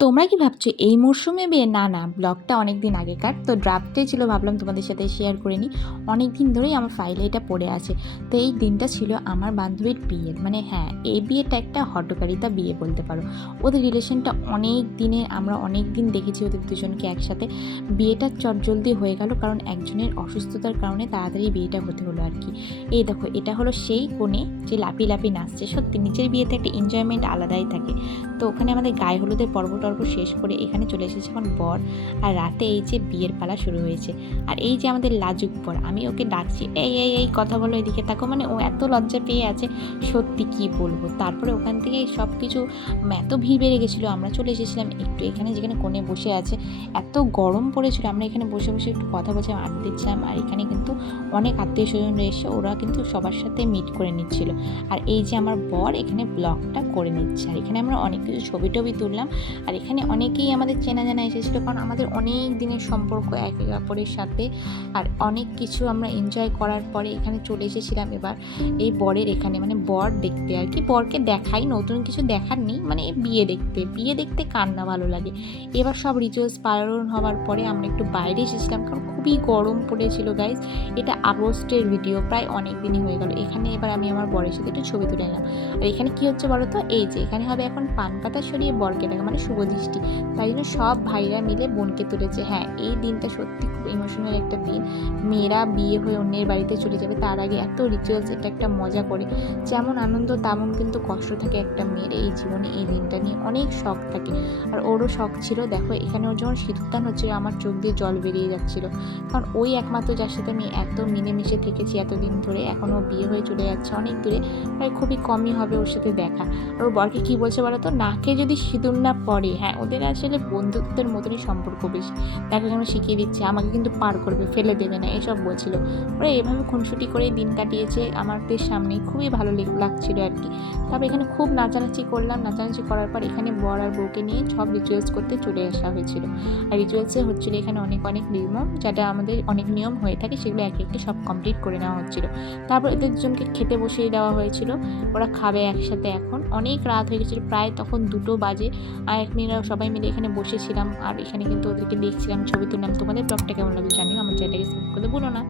তোমরা কি ভাবছো এই মরশুমে বিয়ে? না, না, ব্লগটা অনেক দিন আগেকার। তো ড্রাফটে ছিল, ভাবলাম তোমাদের সাথে শেয়ার করে নিই। অনেক দিন ধরেই আমার ফাইলে এটা পড়ে আছে। তো এই দিনটা ছিল আমার বান্ধবীর বিয়ের, মানে হ্যাঁ, এই বিয়েটা একটা হঠকারিতা বিয়ে বলতে পারো। ওদের রিলেশনটা অনেক দিনের, আমরা অনেক দিন দেখেছি ওদের দুজনকে একসাথে। বিয়েটা চটজলদি হয়ে গেল, কারণ একজনের অসুস্থতার কারণে তাড়াতাড়ি বিয়েটা হতে হলো আর কি। এই দেখো, এটা হলো সেই কোণে যে লাপি লাপি নাচছে। সত্যি নিজের বিয়েতে একটা এনজয়মেন্ট আলাদাই থাকে। তো ওখানে আমাদের গায়ে হলুদের পর্ব টর্ব শেষ করে এখানে চলে এসেছে এখন বর। আর রাতে এই যে বিয়ের পালা শুরু হয়েছে। আর এই যে আমাদের লাজুক বর, আমি ওকে ডাকছি, এই এই এই কথা বলো, এদিকে থাকো, মানে ও এত লজ্জা পেয়ে আছে, সত্যি কি বলবো। তারপরে ওখান থেকে সব কিছু এত ভিড় বেড়ে গেছিলো, আমরা চলে এসেছিলাম একটু এখানে যেখানে কোণে বসে আছে। এত গরম পড়েছিল, আমরা এখানে বসে বসে একটু কথা বলছিলাম, আড্ডা দিচ্ছিলাম। আর এখানে কিন্তু অনেক আত্মীয় স্বজনরা এসে ওরা কিন্তু সবার সাথে মিট করে নিচ্ছিল। আর এই যে আমার বর এখানে ব্লগটা করে নিচ্ছে। আর এখানে আমরা অনেক কিছু ছবি টবি তুললাম। আর এখানে অনেকেই আমাদের চেনা জানা এসেছিলো, কারণ আমাদের অনেক দিনের সম্পর্ক একে অপরের সাথে। আর অনেক কিছু আমরা এনজয় করার পরে এখানে চলে এসেছিলাম এবার এই বরের এখানে, মানে বর দেখতে আর কি। বরকে দেখাই, নতুন কিছু দেখার নেই, মানে বিয়ে দেখতে। বিয়ে দেখতে কার না ভালো লাগে। এবার সব রিচুয়ালস পালন হওয়ার পরে আমরা একটু বাইরে এসেছিলাম, কারণ খুবই গরম পড়েছিল গাইজ। এটা আগস্টের ভিডিও, প্রায় অনেক দিনই হয়ে গেল। এখানে এবার আমি আমার বরের সাথে একটু ছবি তুলে নিলাম। আর এখানে কী হচ্ছে বলো তো, এই যে এখানে হবে এখন পান পাতা সরিয়ে বরকে দেখা, মানে শুভ দৃষ্টি। তাই জন্য সব ভাইরা মিলে বোনকে তুলেছে। হ্যাঁ, এই দিনটা সত্যি খুব ইমোশনাল একটা দিন। মেয়েরা বিয়ে হয়ে অন্যের বাড়িতে চলে যাবে, তার আগে এত রিচুয়ালস, এটা একটা মজা করে। যেমন আনন্দ তেমন কিন্তু কষ্ট থাকে একটা মেয়ের এই জীবনে। এই দিনটা নিয়ে অনেক শখ থাকে, আর ওরও শখ ছিল। দেখো এখানে ওর যখন সিঁদুরদান হচ্ছিল, আমার চোখ দিয়ে জল বেরিয়ে যাচ্ছিল, কারণ ওই একমাত্র যার সাথে আমি এত মিলেমিশে থেকেছি এতদিন ধরে, এখন ও বিয়ে হয়ে চলে যাচ্ছে অনেক দূরে, প্রায় খুবই কমই হবে ওর সাথে দেখা। আর ওর বরকে কী বলছে বলো তো, নাকে যদি সিঁদুর না পড়ে, হ্যাঁ ওদের আসলে বন্ধুত্বের মতনই সম্পর্ক বেশি। তাকে যেন শিখিয়ে দিচ্ছে, আমাকে কিন্তু পার করবে, ফেলে দেবে না, এসব বলছিল। ওরা এভাবে খুনসুটি করে দিন কাটিয়েছে আমাদের সামনেই, খুবই ভালো লাগছিল আর কি। তারপর এখানে খুব নাচানাচি করলাম। নাচানাচি করার পর এখানে বর আর বউকে নিয়ে সব রিচুয়ালস করতে চলে আসা হয়েছিল। আর রিচুয়ালসে হচ্ছিল এখানে অনেক অনেক নিয়ম, যেটা আমাদের অনেক নিয়ম হয়ে থাকে, সেগুলো এক একটি সব কমপ্লিট করে নেওয়া হচ্ছিল। তারপর এদের দুজনকে খেতে বসিয়ে দেওয়া হয়েছিল, ওরা খাবে একসাথে। এখন অনেক রাত হয়ে গেছিলো, প্রায় তখন 2টো বাজে। আর মেয়েরা সবাই মিলে এখানে বসেছিলাম, আর এখানে কিন্তু ওদেরকে দেখছিলাম, ছবি তুললাম। তোমাদের ব্লগটা কেমন লাগলো জানিও, আমার চ্যানেলটাকে সাবস্ক্রাইব করতে ভুলো না।